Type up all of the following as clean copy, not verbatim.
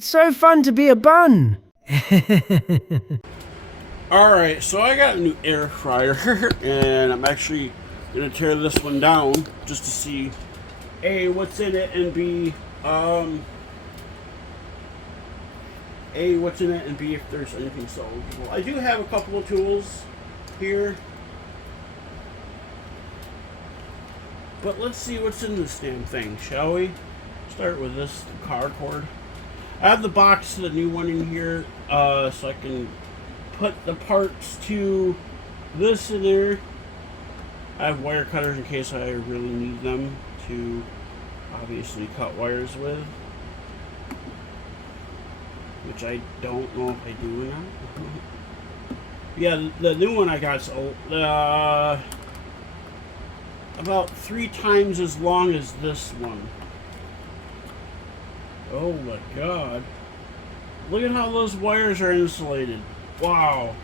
It's so fun to be a bun. Alright, so I got a new air fryer, and I'm actually going to tear this one down just to see, A, what's in it, and B, what's in it, and B, if there's anything salvageable. I do have a couple of tools here, but let's see what's in this damn thing, shall we? Start with this, the car cord. I have the box to the new one in here, so I can put the parts to this in there. I have wire cutters in case I really need them to obviously cut wires with, which I don't know if I do or not. Yeah, the new one I got is about 3 times as long as this one. Oh my god. Look at how those wires are insulated. Wow.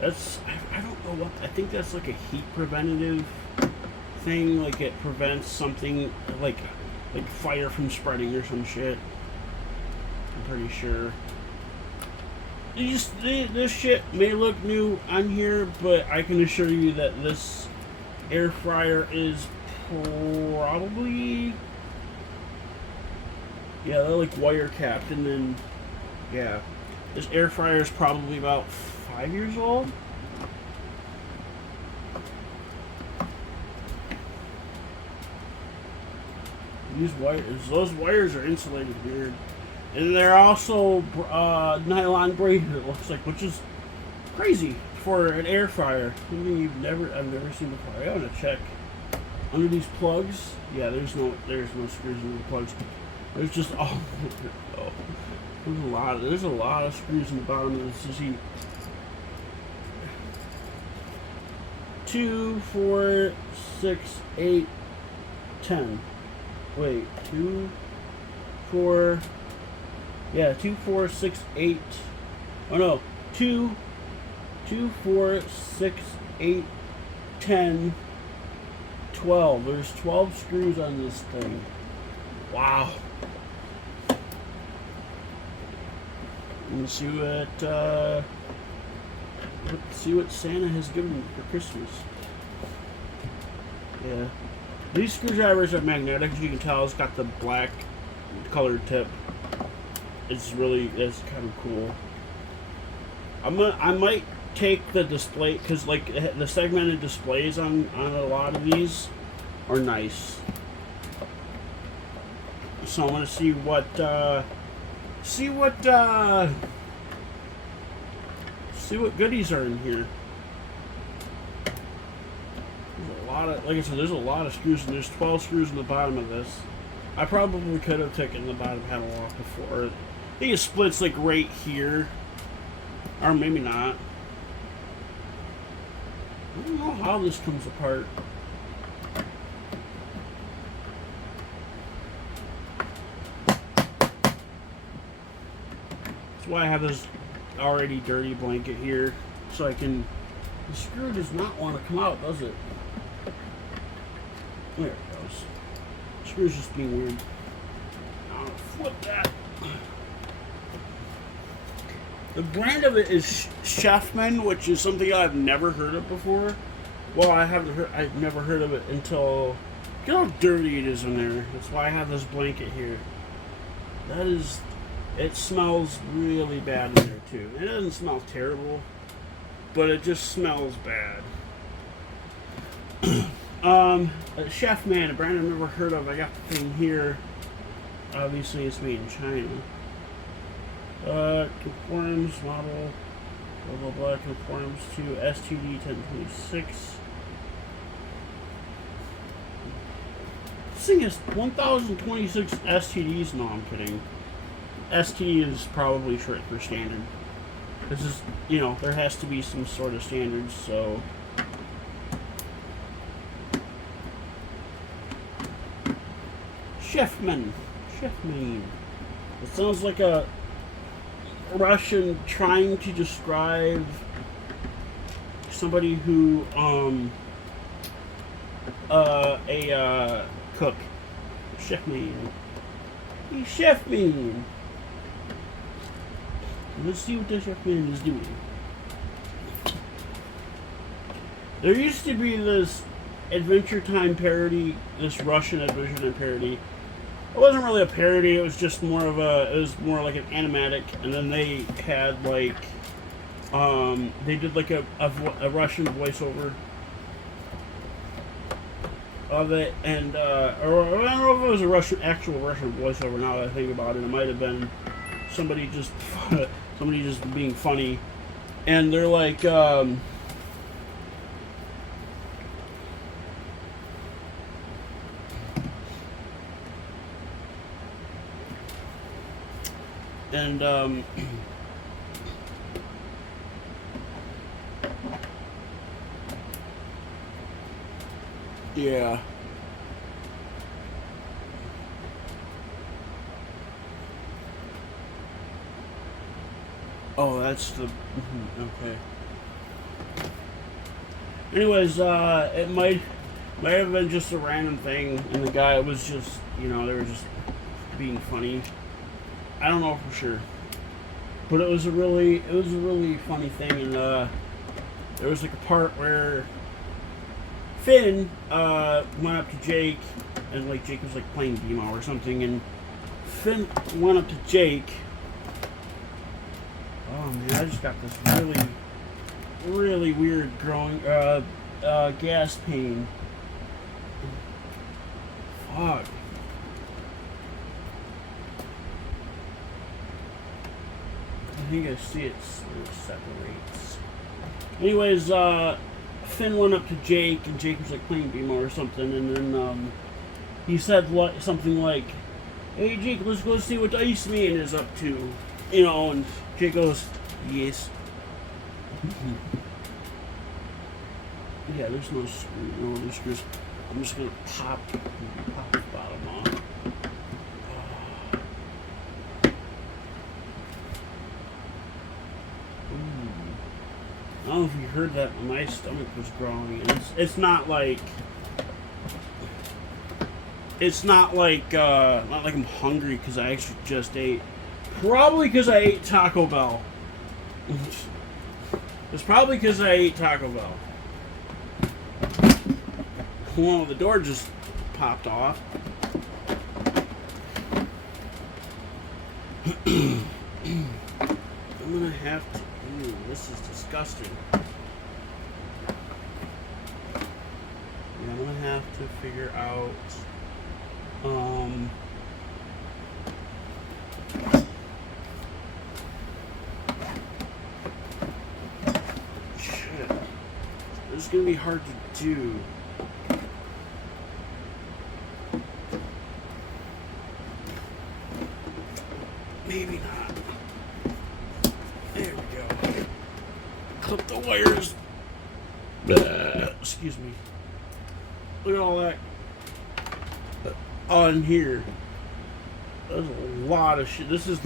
That's, I don't know what, I think that's like a heat preventative thing. Like it prevents something like fire from spreading or some shit. I'm pretty sure. This shit may look new on here, but I can assure you that this air fryer is probably, yeah, they're like wire capped, and then, yeah, this air fryer is probably about 5 years old. Those wires are insulated weird, and they're also nylon braided. It looks like, which is crazy for an air fryer. Something I've never seen before. I gotta check under these plugs. Yeah, there's no screws in the plugs. There's just there's a lot of screws in the bottom of this. You see 2, 4, 6, 8, 10. Wait, 2, 4. Yeah, 2, 4, 6, 8. Oh no, 2, 4, 6, 8, 10, 12. There's 12 screws on this thing. Wow. Let's see what Santa has given me for Christmas. Yeah. These screwdrivers are magnetic, as you can tell. It's got the black colored tip. It's kind of cool. I might take the display, because like the segmented displays on a lot of these are nice. So I'm gonna see what goodies are in here. There's a lot of, like I said, there's a lot of screws, and there's 12 screws in the bottom of this. I probably could have taken the bottom panel off before. I think it splits like right here, or maybe not. I don't know how this comes apart. That's why I have this already dirty blanket here, so I can. The screw does not want to come out, does it? There it goes. The screw's just being weird. I'll flip that. The brand of it is Chefman, which is something I've never heard of before. Well, I've never heard of it until. Look how dirty it is in there. That's why I have this blanket here. It smells really bad in there too. It doesn't smell terrible, but it just smells bad. Chefman, a brand I've never heard of. I got the thing here. Obviously, it's made in China. Conforms model, blah blah blah, conforms to STD 1026. This thing is 1026 STDs. No, I'm kidding. ST is probably short for standard. This is, there has to be some sort of standards, so. Chefman. It sounds like a Russian trying to describe somebody who, cook. Chef man. He's chef man. Let's see what the chef man is doing. There used to be this Adventure Time parody, this Russian Adventure Time parody. It wasn't really a parody, it was just more of it was more like an animatic, and then they had like, they did like a Russian voiceover of it, and, or I don't know if it was a actual Russian voiceover now that I think about it. It might have been somebody just being funny, and they're like, and yeah. Oh, that's the okay. Anyways, it might have been just a random thing, and the guy was just, they were just being funny. I don't know for sure, but it was a really funny thing, and there was like a part where Finn went up to Jake, and like Jake was like playing BMO or something, and Finn went up to Jake. Oh man, I just got this really weird growing gas pain. Fuck. I think I see it separates. Anyways, Finn went up to Jake, and Jake was like playing BMO or something, and then he said something like, "Hey Jake, let's go see what Iceman is up to," and Jake goes, "Yes." Yeah, there's no screws. I'm just gonna pop the bottom off. I don't know if you heard that, but my stomach was growling. It's not like I'm hungry because I actually just ate. Probably because I ate Taco Bell. It's probably because I ate Taco Bell. Well, the door just popped off. I'm gonna have to. Ooh, this is disgusting. Yeah, I'm gonna have to figure out. Shit. This is gonna be hard to do. Maybe not. There we go. Clip the wires. Excuse me. Look at all that on here. There's a lot of shit. This is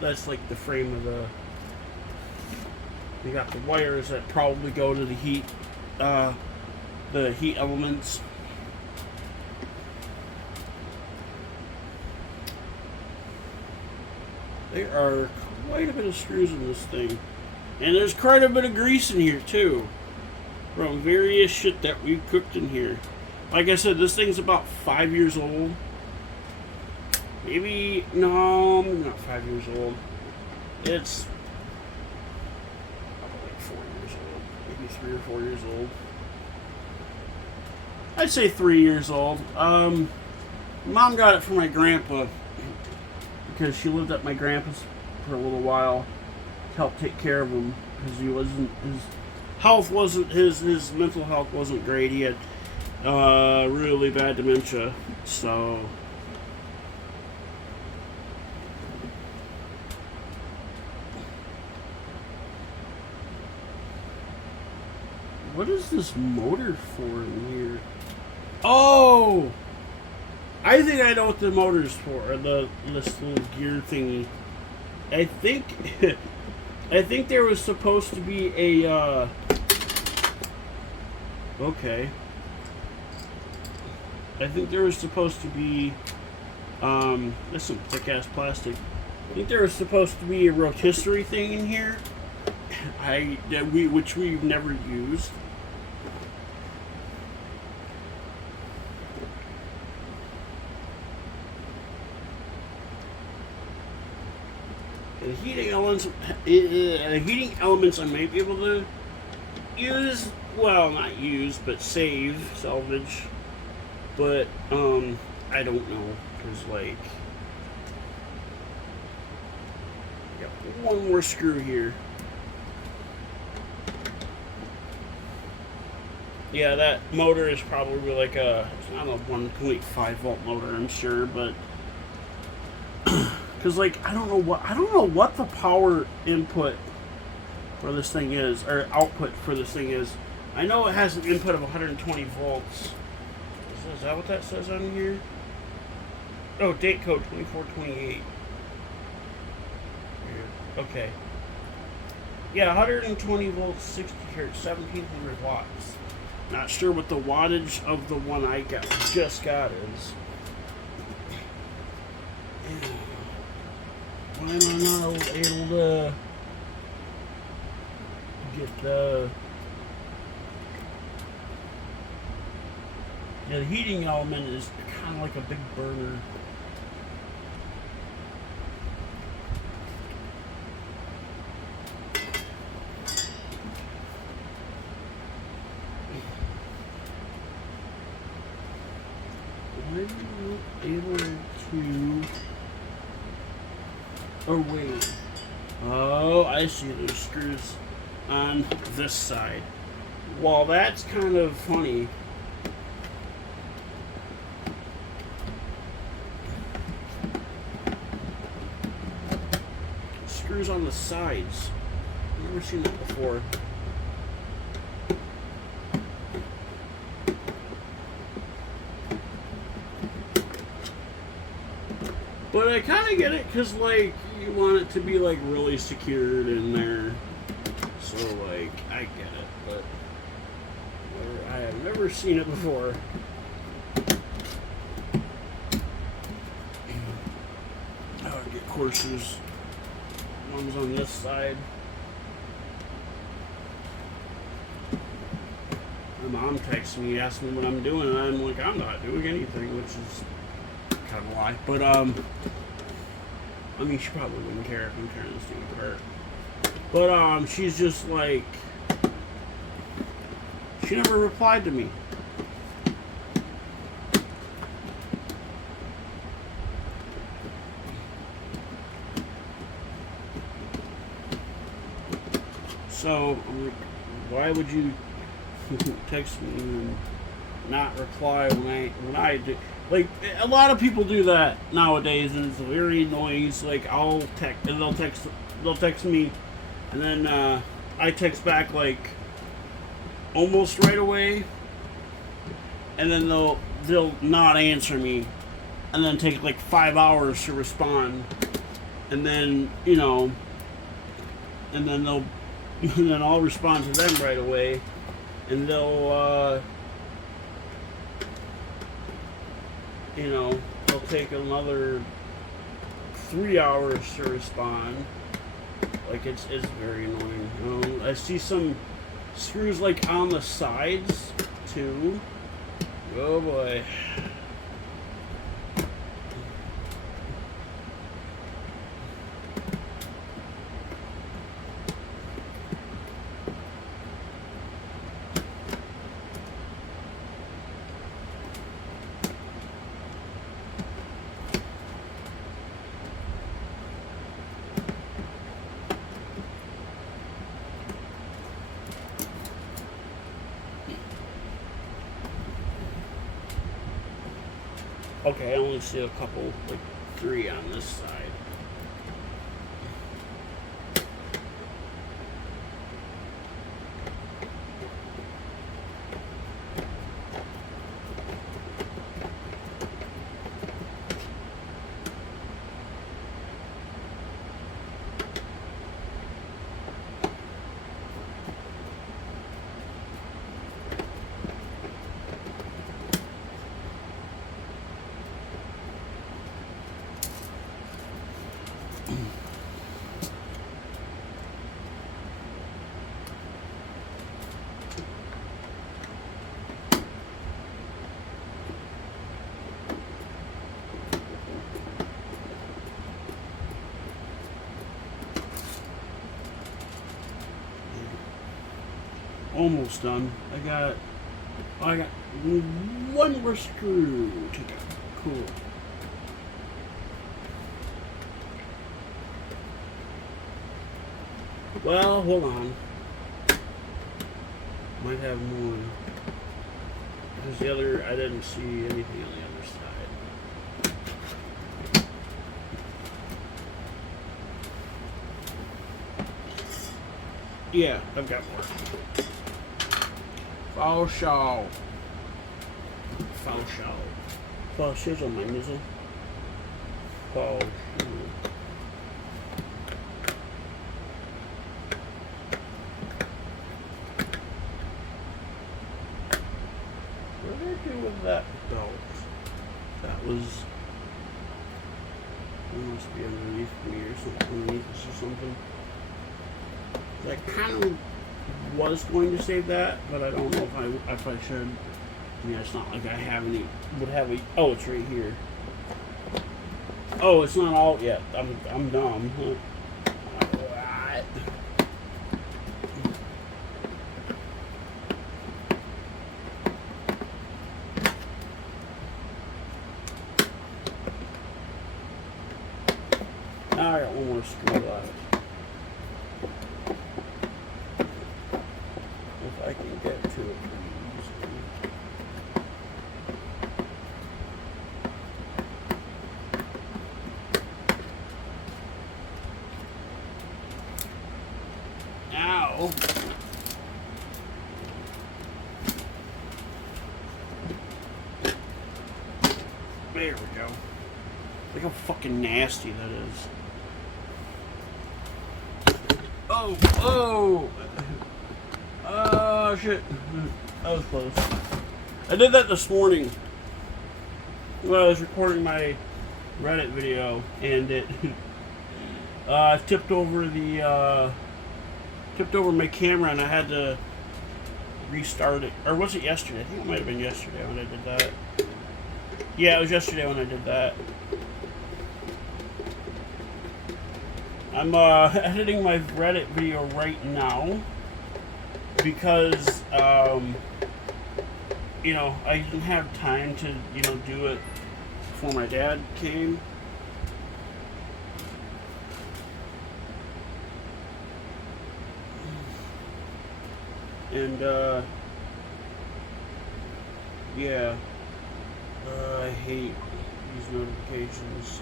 that's like the frame of the. You got the wires that probably go to the heat elements. There are quite a bit of screws in this thing. And there's quite a bit of grease in here too. From various shit that we've cooked in here. Like I said, this thing's about 5 years old. Maybe, no, not 5 years old. It's like 4 years old. Maybe 3 or 4 years old. I'd say 3 years old. Mom got it for my grandpa. Because she lived at my grandpa's for a little while to help take care of him, because his mental health wasn't great. He had really bad dementia. So what is this motor for in here? Oh, I think I know what the motor's for, or this little gear thingy. I think there was supposed to be a, okay. I think there was supposed to be, there's some thick ass plastic. I think there was supposed to be a rotisserie thing in here. Which we've never used. The heating elements I may be able to use, well, not use, but salvage. But I don't know, because like, got one more screw here. Yeah, that motor is probably like it's not a 1.5 volt motor, I'm sure, but because like I don't know what the power input for this thing is, or output for this thing is. I know it has an input of 120 volts. Is that what that says on here? Oh, date code 2428. Okay. Yeah, 120 volts, 60 hertz, 1700 watts. Not sure what the wattage of the one I just got is. Why am I not able to get the... Yeah, the heating element is kind of like a big burner. I'm not able to... Oh, wait. Oh, I see. There's screws on this side. Well, that's kind of funny. Screws on the sides. I've never seen that before. But I kind of get it, because, like, you want it to be, like, really secured in there. So, like, I get it, but I have never seen it before. I would get coursers. One's on this side. My mom texts me, asks me what I'm doing, and I'm like, I'm not doing anything, which is kind of a lie. But, I mean, she probably wouldn't care if I'm tearing this thing apart. But, she's just like, she never replied to me. So, I'm like, why would you text me and not reply when I do? Like, a lot of people do that nowadays, and it's very annoying. It's like, I'll text, and they'll text me, and then I text back like almost right away, and then they'll not answer me, and then take like 5 hours to respond, and then and then I'll respond to them right away, and they'll they'll take another 3 hours to respond. Like, it's very annoying. I see some screws like on the sides too. Oh boy. Okay, I only see a couple, like 3 on this side. almost done. I got one more screw to go. Cool. Well, hold on. Might have more. Because the other, I didn't see anything on the other side. Yeah, I've got more. Foul shawl. Foul shawl. Foul shoes on my nizzle. Foul shoe. What did I do with that belt? That was. It must be underneath me or something. Underneath this or something. I kind of was going to save that, but I don't know if I should. I mean, it's not like I have any. Would have a. Oh, it's right here. Oh, it's not all yet. I'm dumb. What? Now I got one more screw left. If I can get to it pretty easily. Ow! There we go. Look how fucking nasty that is. Oh, oh! Oh, shit. That was close. I did that this morning. Well, I was recording my Reddit video, and it tipped over my camera, and I had to restart it. Or was it yesterday? I think it might have been yesterday when I did that. Yeah, it was yesterday when I did that. I'm editing my Reddit video right now because you know, I didn't have time to, you know, do it before my dad came. And yeah, I hate these notifications.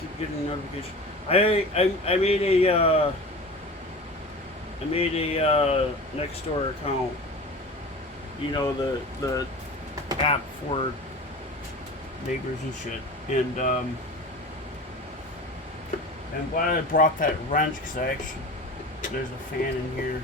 Keep getting notifications. I made a Nextdoor account. You know, the app for neighbors and shit. And I'm glad I brought that wrench because there's a fan in here.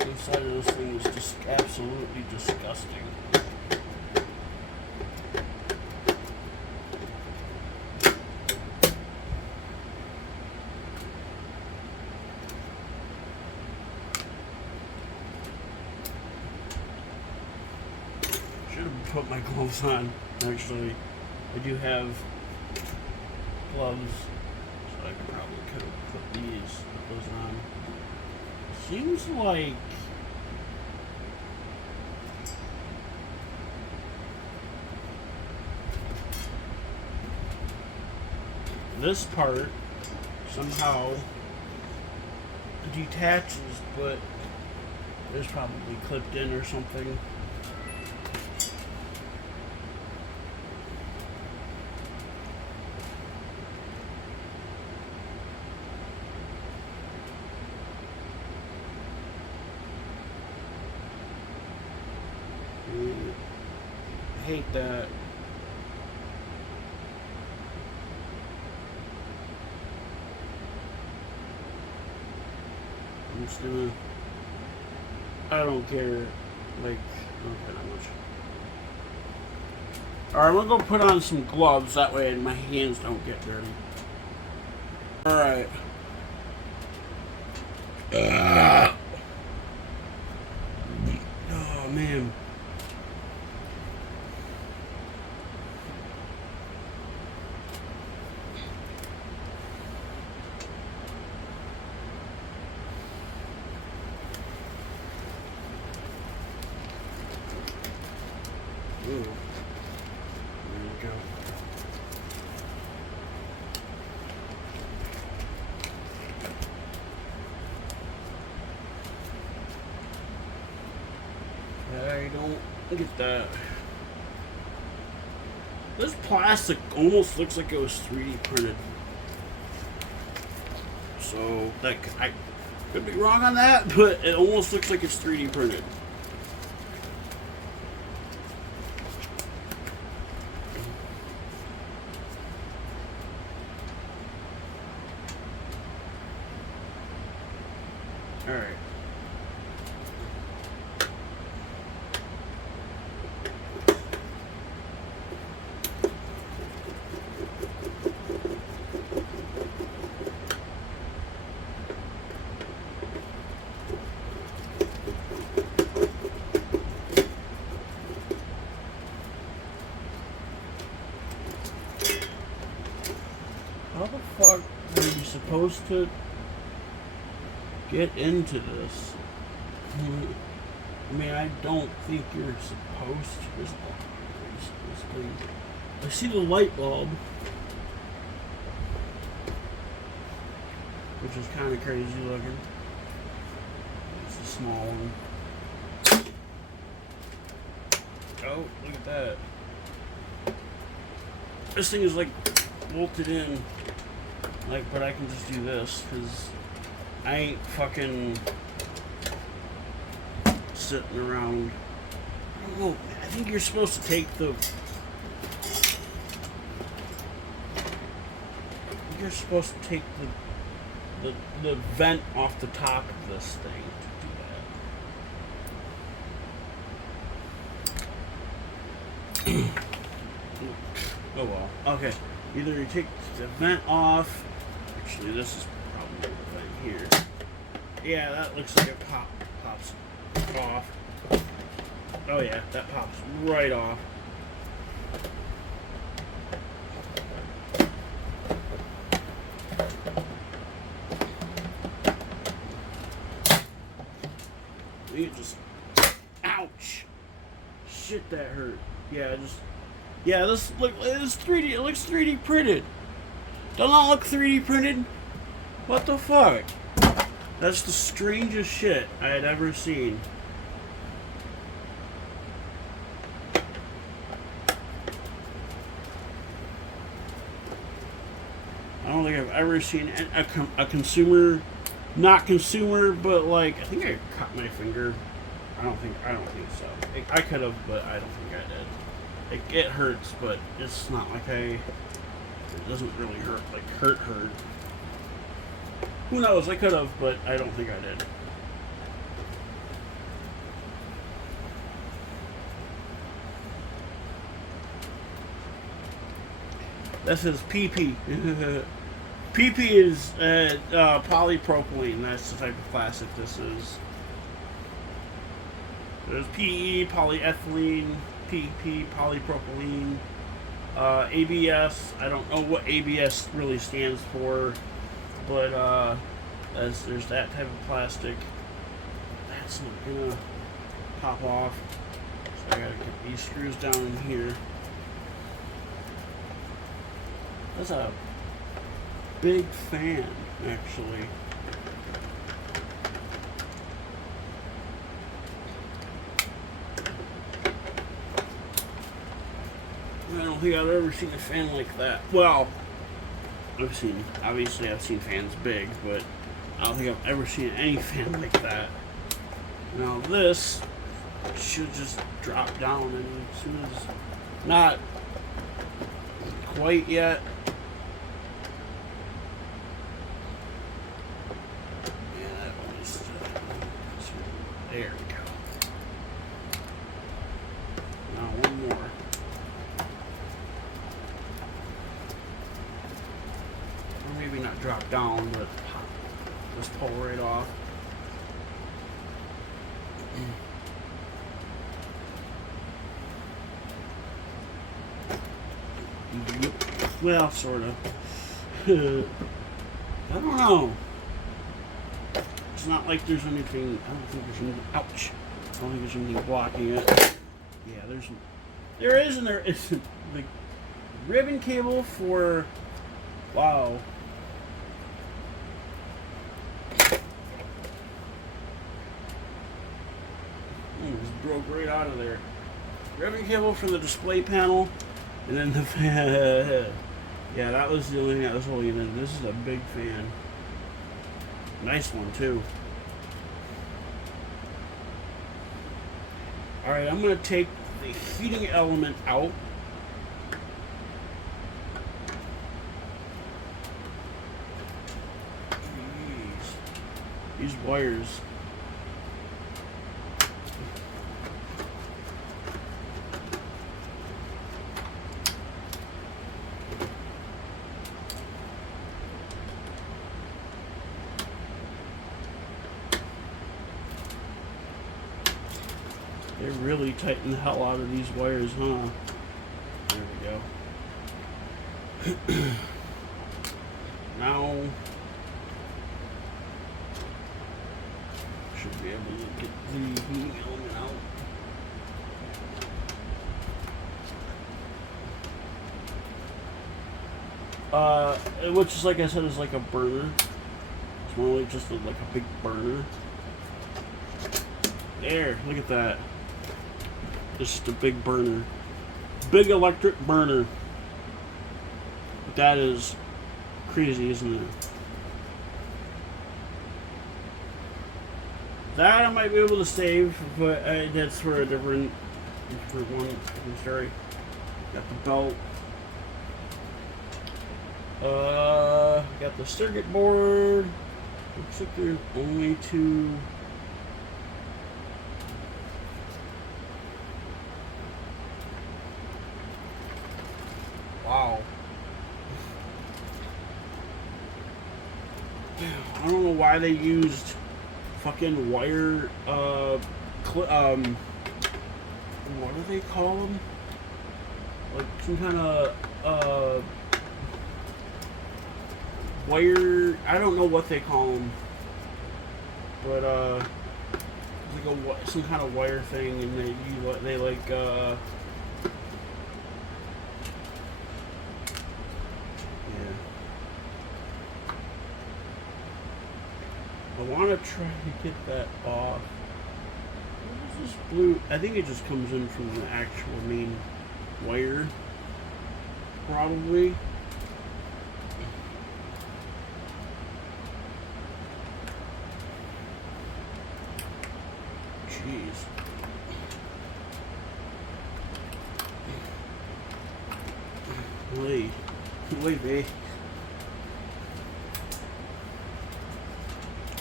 Inside of this thing is just absolutely disgusting. Should have put my gloves on. Actually, I do have gloves, so I probably could have put those on. Seems like this part somehow detaches, but it's probably clipped in or something. I hate that. I'm just gonna. I don't care. Like, I don't care that much. Alright, I'm gonna go put on some gloves. That way my hands don't get dirty. Alright. Oh, man. Ooh. There you go. I don't get that. This plastic almost looks like it was 3D printed. So that I could be wrong on that, but it almost looks like it's 3D printed. All right. How the fuck are you supposed to get into this? I mean, I don't think you're supposed to. This thing. I see the light bulb, which is kind of crazy looking. It's a small one. Oh, look at that. This thing is like bolted in. Like, but I can just do this because I ain't fucking sitting around. I don't know. I think you're supposed to take the. You're supposed to take the vent off the top of this thing to do that. Oh well. Okay. Either you take the vent off. Actually, this is probably the vent here. Yeah, that looks like it pops off. Oh yeah, that pops right off. You just, ouch! Shit, that hurt. Yeah, this it's 3D. It looks 3D printed. Doesn't it look 3D printed? What the fuck? That's the strangest shit I had ever seen. I don't think I've ever seen a consumer, not consumer, but like, I think I cut my finger. I don't think so. I could have, but I don't think I did. It hurts, but it's not like it doesn't really hurt, like hurt. Who knows? I could have, but I don't think I did. This is PP. PP is polypropylene. That's the type of plastic this is. There's PE, polyethylene, PP, polypropylene, ABS. I don't know what ABS really stands for, but there's that type of plastic. That's not gonna pop off. So I gotta get these screws down in here. That's a big fan, actually. I don't think I've ever seen a fan like that. Well, obviously I've seen fans big, but I don't think I've ever seen any fan like that. Now this should just drop down, and as soon as, not quite yet. Yeah, that one is still. drop down, but pop, just pull right off. Well, sort of. I don't know. It's not like there's anything. I don't think there's anything. Ouch! I don't think there's anything blocking it. Yeah, there is, and there isn't. The ribbon cable for. Wow. Just broke right out of there. Ribbon cable for the display panel, and then the fan. Yeah, that was the only thing that was holding it in. This is a big fan. Nice one, too. Alright, I'm going to take the heating element out. Jeez. These wires. They really tighten the hell out of these wires, huh? There we go. Now, should be able to get the heating element out. Which is, like I said, is like a burner. It's more like just like a big burner. There, look at that. Just a big burner. Big electric burner. That is crazy, isn't it? That I might be able to save, but that's for a different one. I'm sorry. Got the belt. Got the circuit board. Looks like there's only two. Wow. I don't know why they used fucking wire, what do they call them? Like some kind of, wire, I don't know what they call them. But, like some kind of wire thing, and they like, I want to try to get that off. What is this blue? I think it just comes in from the actual main wire. Probably. Jeez. Wait, babe.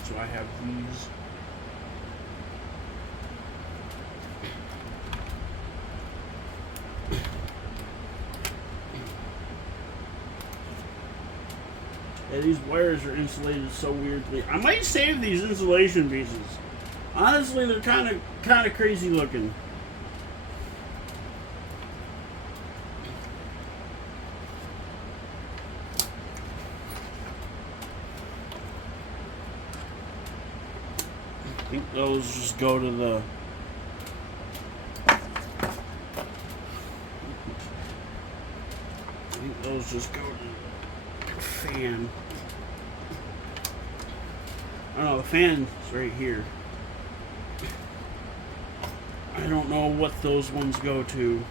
So I have these. Yeah, these wires are insulated so weirdly. I might save these insulation pieces. Honestly, they're kind of crazy looking. I think those just go to the fan. I don't know, the fan's right here. I don't know what those ones go to.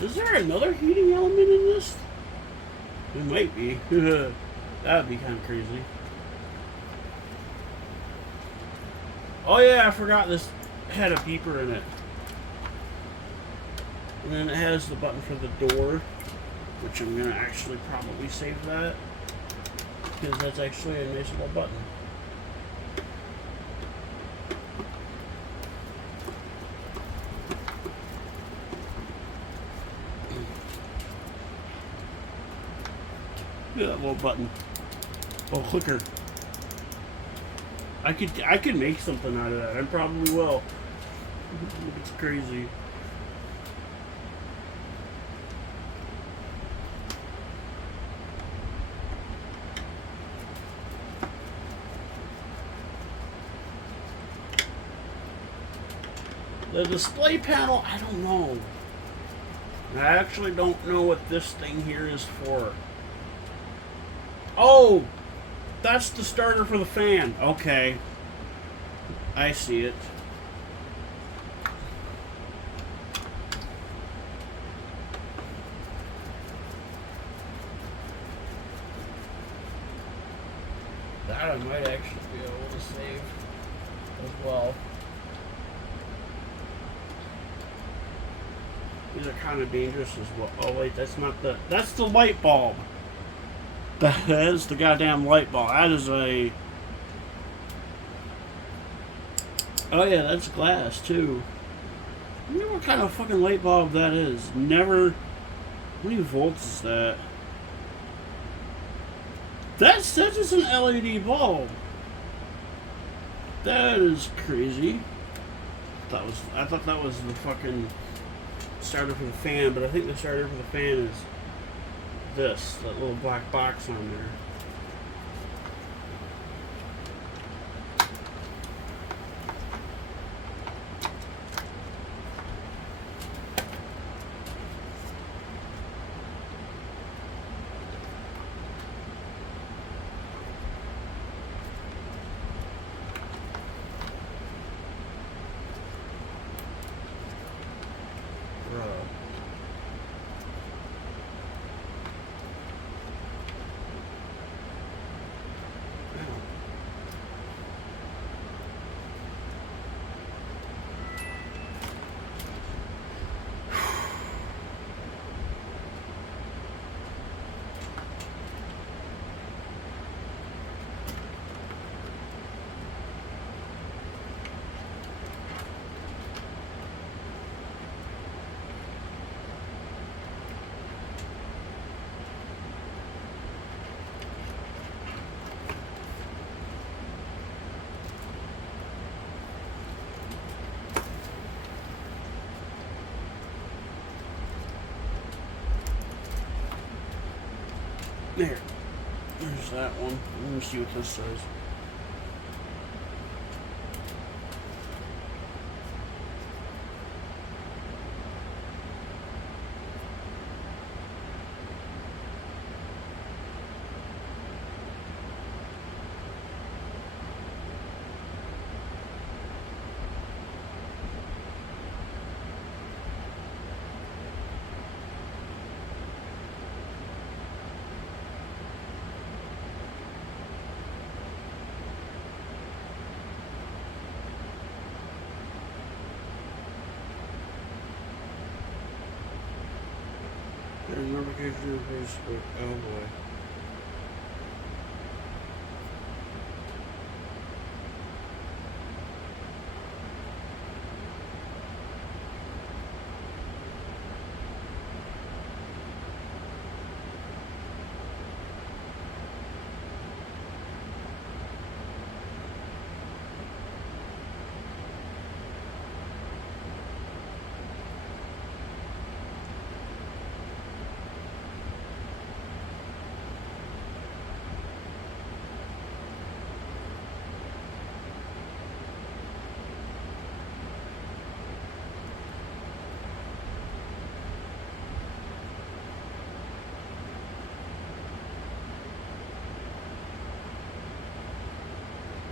Is there another heating element in this? It might be. That would be kind of crazy. Oh yeah, I forgot this had a beeper in it. And then it has the button for the door, which I'm going to actually probably save that, because that's actually a nice little button. Look at that little button. Oh, clicker. I could make something out of that. I probably will. It's crazy. The display panel, I don't know. I actually don't know what this thing here is for. Oh! That's the starter for the fan. Okay. I see it. That I might actually be able to save as well. These are kind of dangerous as well. Oh wait, that's not the... That's the light bulb. That is the goddamn light bulb. That is a... Oh yeah, that's glass too. I wonder what kind of fucking light bulb that is. Never... How many volts is that? That's just an LED bulb. That is crazy. I thought that was the fucking starter for the fan, but I think the starter for the fan is this, that little black box on there. There. There's that one. Let me see what this says. Notification of Facebook. Oh boy.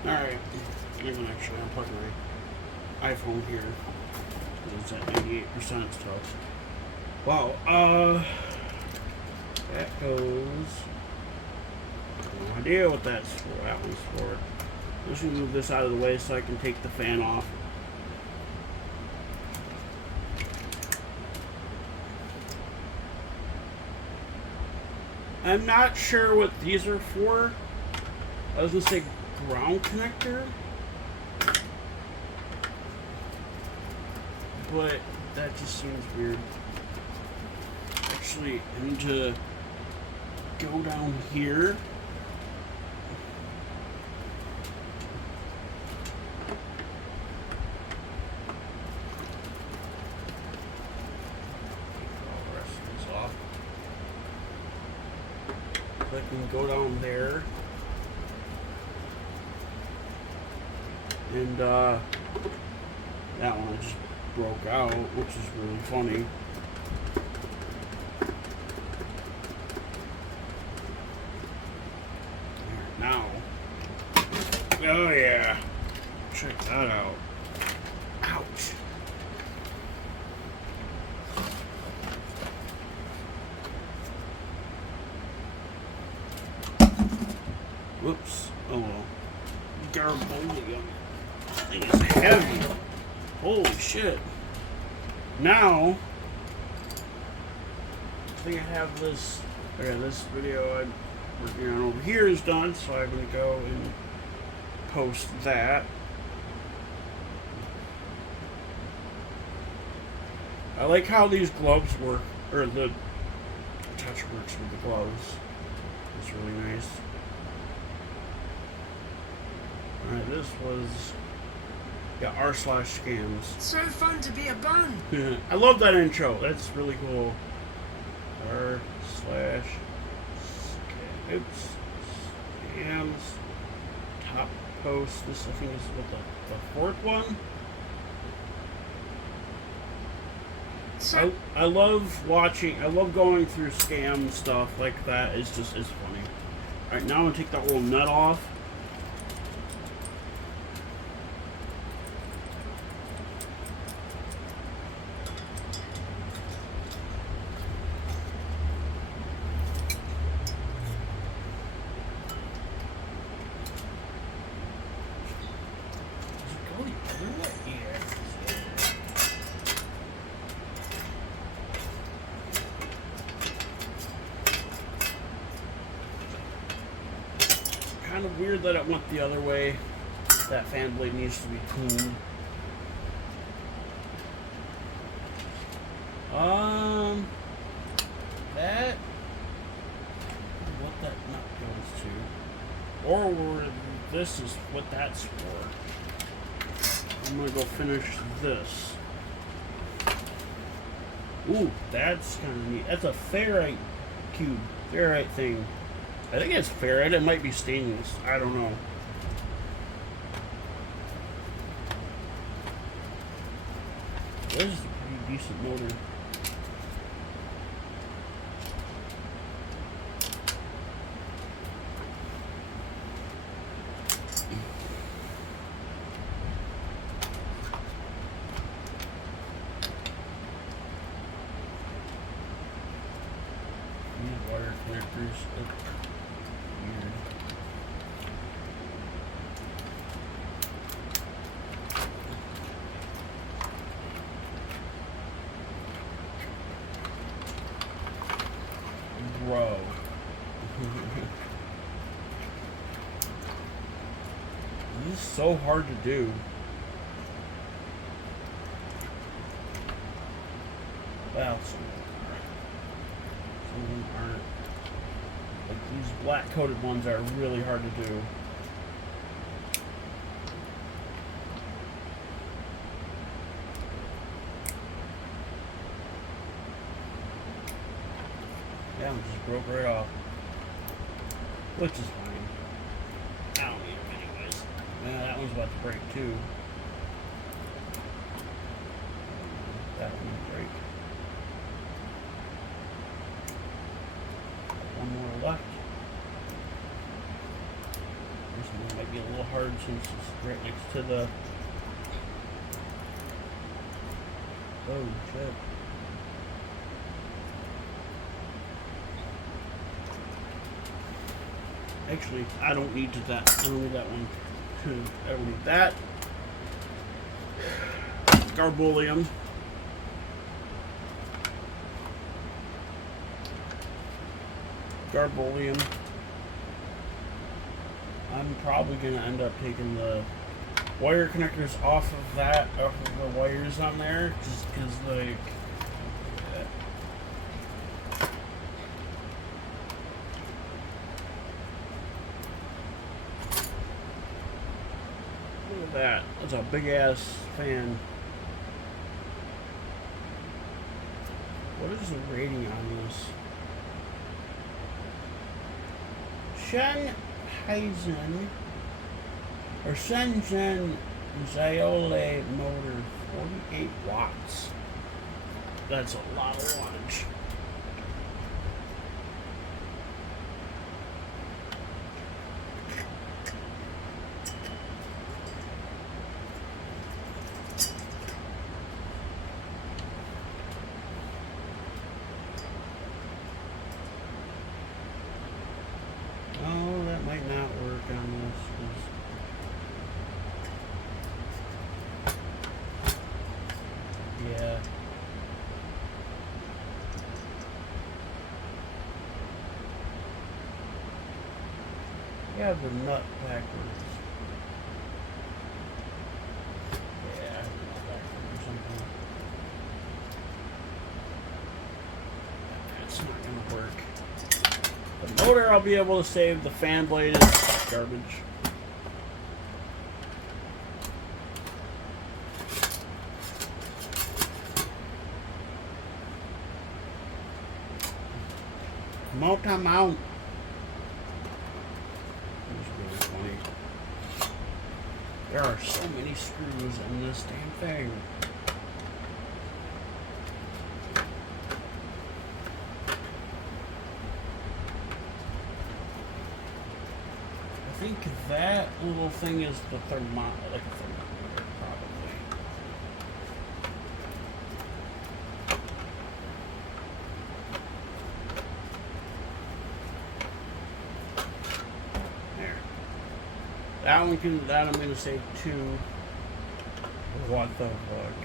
Alright, I'm gonna actually unplug my iPhone here. It's at 98% still. Wow, that goes... No idea what that's for. That one's for. I'm just gonna move this out of the way so I can take the fan off. I'm not sure what these are for. I was gonna say ground connector, but that just seems weird. Actually, I need to go down here. I can go down there, and that one just broke out, which is really funny. Now, oh yeah, check that out. Ouch. Whoops. Oh well. Garbolium. This thing is heavy. Holy shit. Now, I think I have this. Okay, this video I'm working on over here is done, so I'm going to go and post that. I like how these gloves work, or the touch works with the gloves. It's really nice. Alright, this was r/scams. So fun to be a bun. I love that intro. That's really cool. Scams. Top post. This I think is what the fourth one. So I love watching. I love going through scam stuff like that. It's funny. All right, now I'm gonna take that little nut off. Kind of weird that it went the other way. That fan blade needs to be cleaned. That what that nut goes to, or this is what that's for. I'm gonna go finish this. Ooh, that's kind of neat. That's a ferrite cube, ferrite thing. I think it's ferrite. It might be stainless. I don't know. This is a pretty decent motor. These wire connectors look weird. Bro. This is so hard to do. Well, some of them aren't. Like these black coated ones are really hard to do. Yeah, it just broke right off. Which is fine. I don't need them anyways. Yeah, that one's about to break too. That one will break. One more left. This one might be a little hard since it's right next to the... Oh, shit. Actually, I don't need that. I don't need that one. I don't need that. Garbolium. Garbolium. I'm probably going to end up taking the wire connectors off of the wires on there, just because, like, at that. That's a big ass fan. What is the rating on this? Sennheiser or Shenzhen Xiaole motor, 48 watts. That's a lot of wattage. Oh, that might not work on this. Yeah. You have the nut backwards. Yeah, I have the nut backwards or something. It's not gonna work. The motor I'll be able to save, the fan blade is garbage. Multi-mount. It's really funny. There are so many screws in this damn thing. I think that little thing is the thermometer, like a thermometer, probably. There. That one can. That I'm gonna save 2. What the fuck?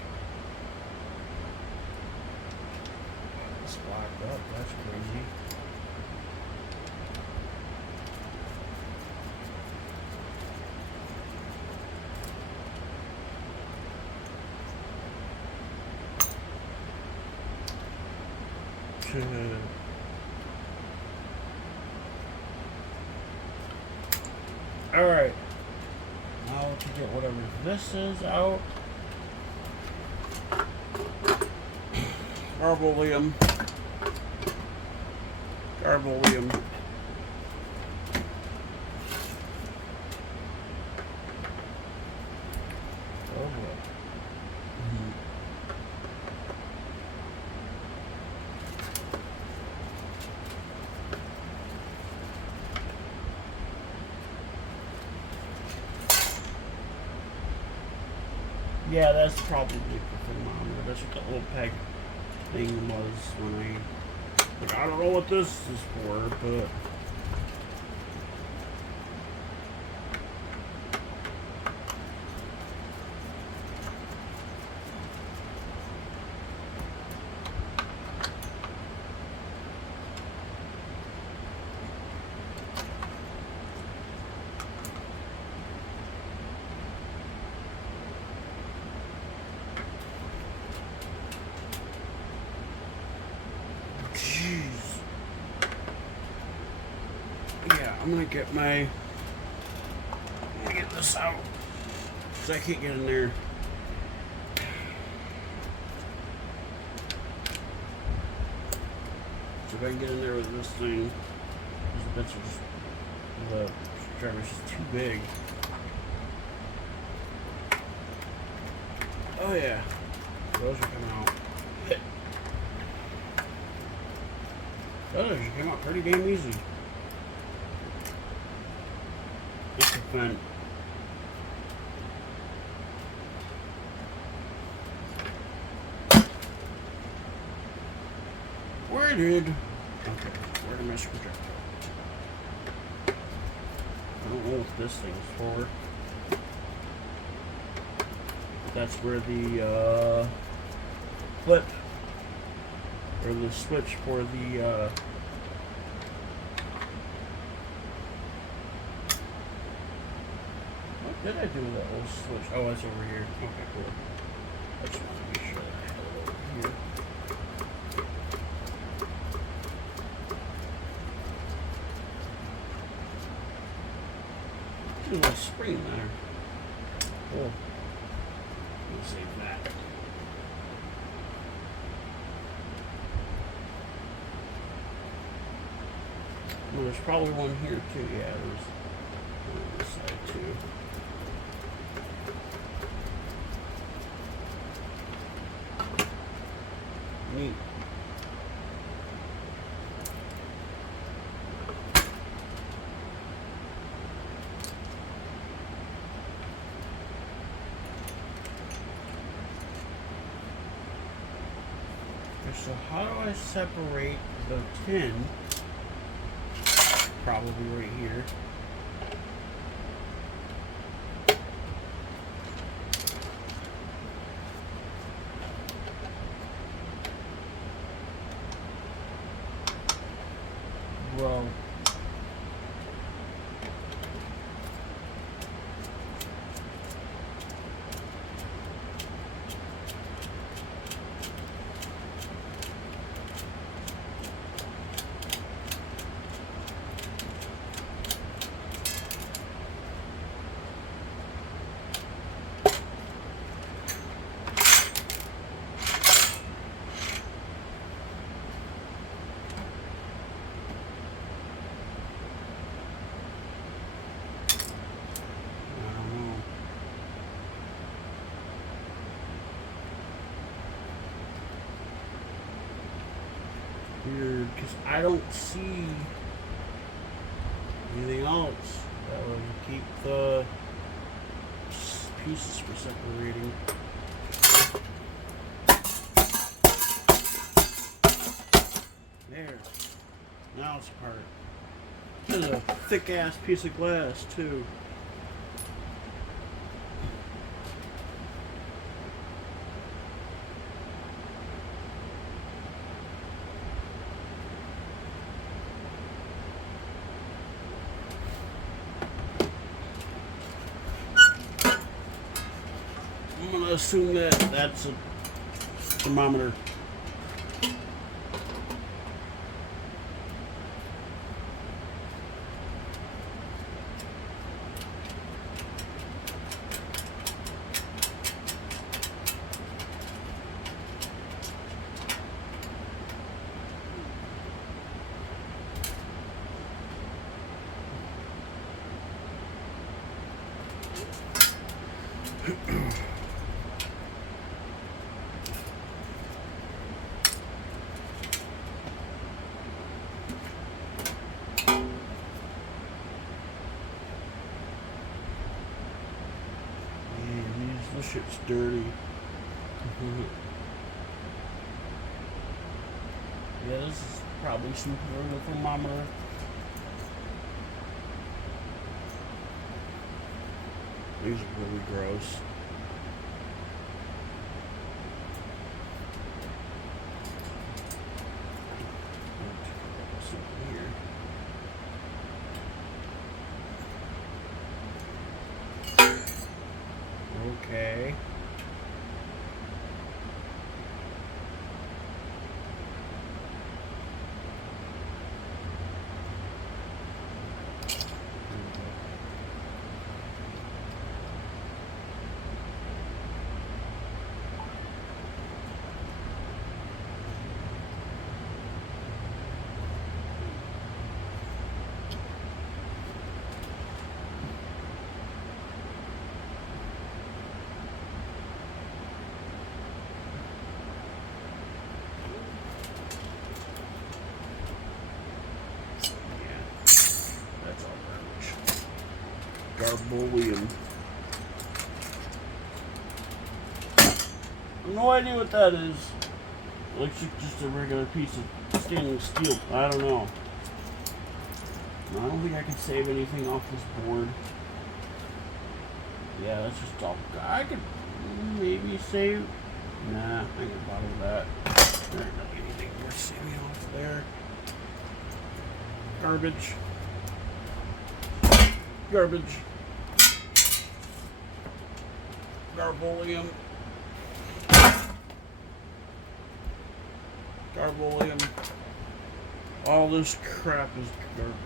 It's locked up. That's crazy. Alright. Now to get whatever this is out. Garbolium. Garbolium. Oh boy. Yeah, that's probably the thermometer. That's what the little peg thing was when I don't know what this is for, but I'm gonna get this out because I can't get in there. So if I can get in there with this thing, these bits are just, the screwdriver's just too big. Oh yeah, those are coming out. Those came out pretty damn easy. It's a fun. Where did my screwdriver? I don't know what this thing's for. That's where the flip or the switch for the what did I do with that little switch? Oh, it's over here. Okay, cool. I just want to be sure that I had it over here. There's a little spring there. Well, there's probably one here too. Yeah, there's one on this side too. Neat. So how do I separate the tin? Probably right here. Well, I don't know. Weird, because I don't see anything else that would keep the pieces from separating. There. Now it's apart. This is a thick ass piece of glass too. I'm gonna assume that that's a thermometer. This shit's dirty. Yeah, this is probably some sort of thermometer. These are really gross. Something here. Okay. Garbolium. No idea what that is. Looks like just a regular piece of stainless steel. I don't know. I don't think I can save anything off this board. Yeah, that's just all. I could maybe save. Nah, I can bottle that. There ain't really anything worth saving off there. Garbage. Garbage. Garbolium. Garbolium. All this crap is garbage.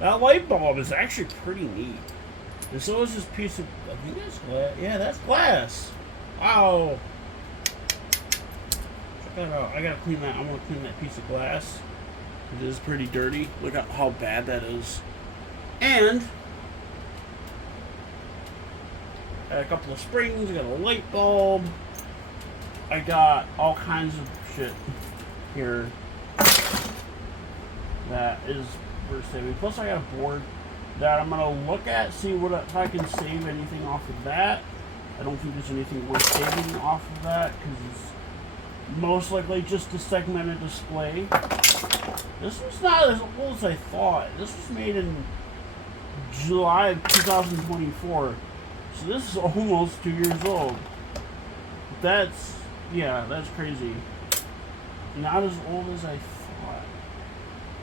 That light bulb is actually pretty neat. And so is this piece of, I think that's glass. Yeah, that's glass. Wow. Check that out. I gotta clean that. I'm gonna clean that piece of glass. It is pretty dirty. Look at how bad that is. And I got a couple of springs, I got a light bulb, I got all kinds of shit here that is worth saving. Plus I got a board that I'm going to look at, see what if I can save anything off of that. I don't think there's anything worth saving off of that because it's most likely just a segmented display. This was not as old as I thought. This was made in July of 2024. So this is almost 2 years old. That's crazy. Not as old as I thought.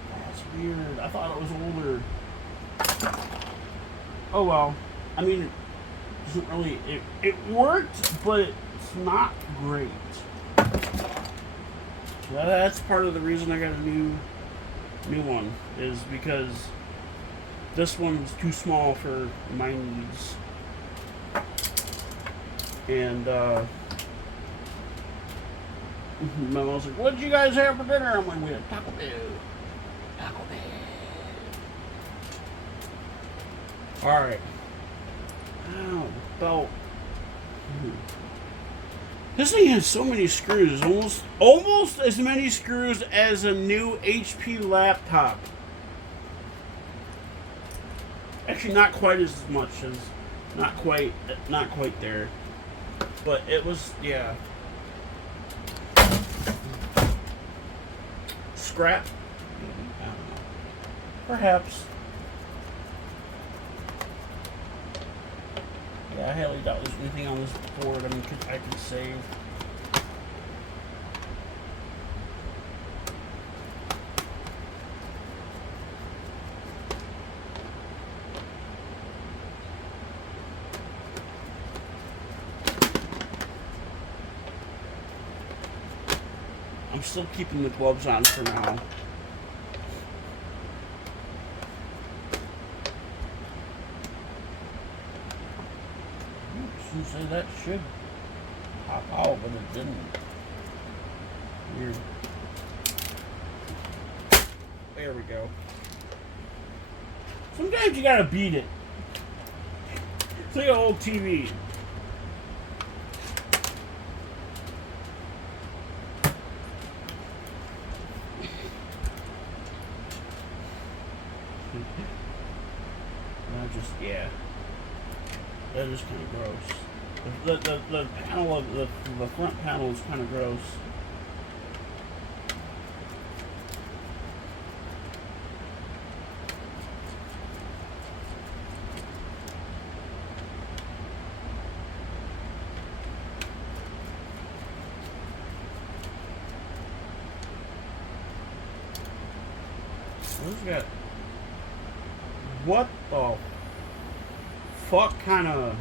That's weird. I thought it was older. Oh well. I mean, it doesn't really, it worked, but it's not great. So that's part of the reason I got a new one, is because this one's too small for my needs. And my mom's like, "What did you guys have for dinner?" I'm like, "We had Taco Bell." Taco Bell. All right. How about this thing has so many screws, almost as many screws as a new HP laptop. Actually, not quite as much as, not quite there, but it was, yeah. Scrap? I don't know. Perhaps. Yeah, I highly doubt there's anything on this board I can save. I'm still keeping the gloves on for now. Say that should pop out, but it didn't. Weird. There we go. Sometimes you gotta beat it. It's like an old TV. Yeah. That is kind of gross. The panel of the front panel is kind of gross. Who's got? What the fuck kind of?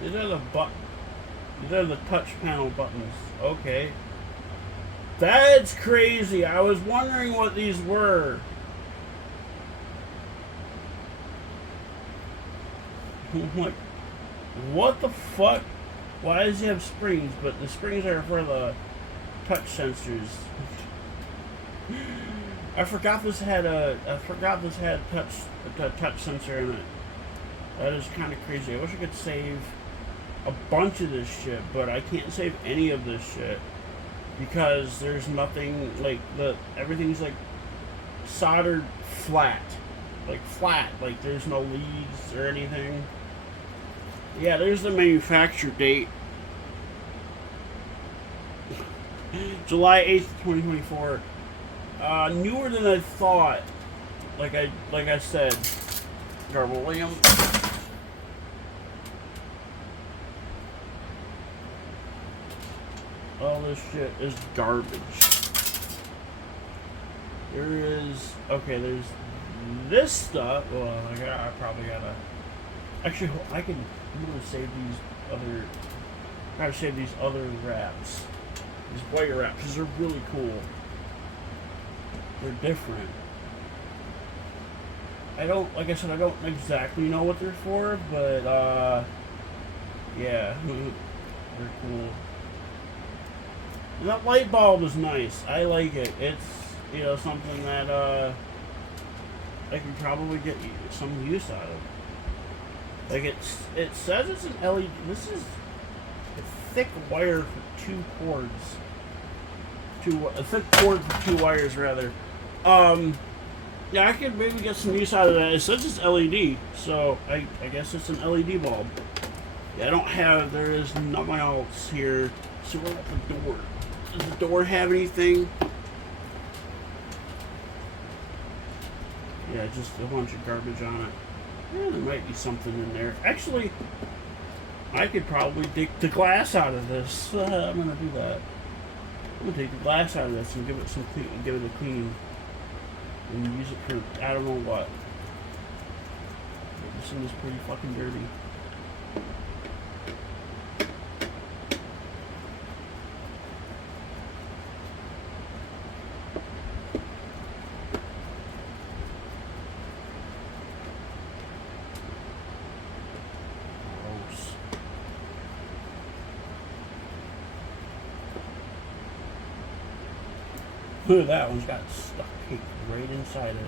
These are the touch panel buttons. Okay. That's crazy. I was wondering what these were. I'm like, what the fuck? Why does he have springs? But the springs are for the touch sensors. I forgot this had touch sensor in it. That is kind of crazy. I wish I could save a bunch of this shit, but I can't save any of this shit because there's nothing, like, everything's like soldered flat, like there's no leads or anything. Yeah, there's the manufacture date, July 8th, 2024. Newer than I thought. Like I said, Garbolium. All this shit is garbage. There's this stuff. Well, I probably gotta. Actually, I'm gonna save these other. I gotta save these other wraps. These white wraps, because they're really cool. They're different. Like I said, I don't exactly know what they're for, but yeah, they're cool. And that light bulb is nice. I like it. It's, you know, something that I can probably get some use out of. Like it says it's an LED. This is a thick wire for two cords. A thick cord for two wires rather. Yeah, I could maybe get some use out of that. It says it's LED, so I guess it's an LED bulb. Yeah, there is nothing else here. So we're at the door. Does the door have anything? Yeah, just a bunch of garbage on it. Yeah, there might be something in there. Actually, I could probably dig the glass out of this. I'm gonna do that. I'm gonna take the glass out of this and give it a clean, and use it for I don't know what. This thing is pretty fucking dirty. Look, that one's got stuck right inside it.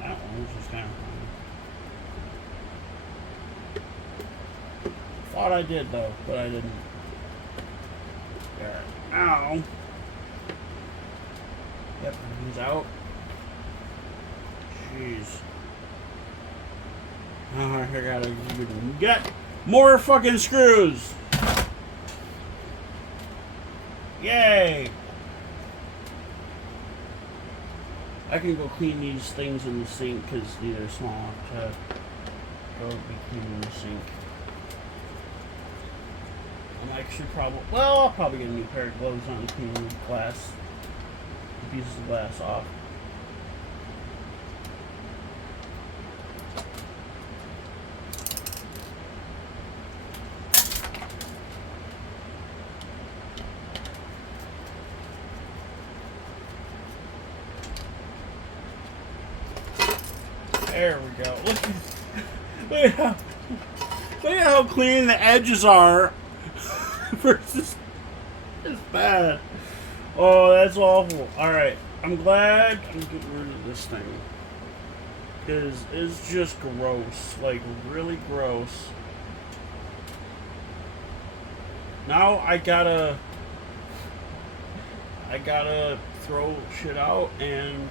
That one was just kind of funny. Thought I did though, but I didn't. Ow. Yep, everything's out. Jeez. I gotta get more fucking screws. Yay. I can go clean these things in the sink because these are small enough to go be cleaning the sink. I'll probably get a new pair of gloves on to clean the glass, the pieces of glass off. There we go. Look at how clean the edges are. Versus it's bad. Oh, that's awful. Alright, I'm glad I'm getting rid of this thing. Because it's just gross. Like, really gross. Now I gotta throw shit out and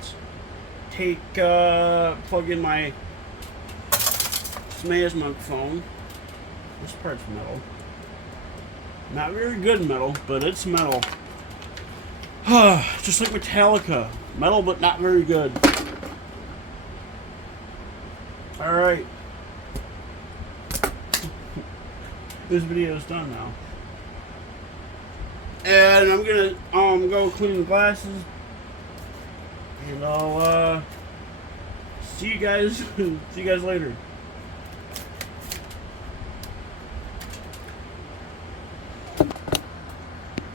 plug in my Smash microphone. This part's metal. Not very good metal, but it's metal. Just like Metallica. Metal, but not very good. Alright. This video is done now. And I'm gonna go clean the glasses. And I'll see you guys later.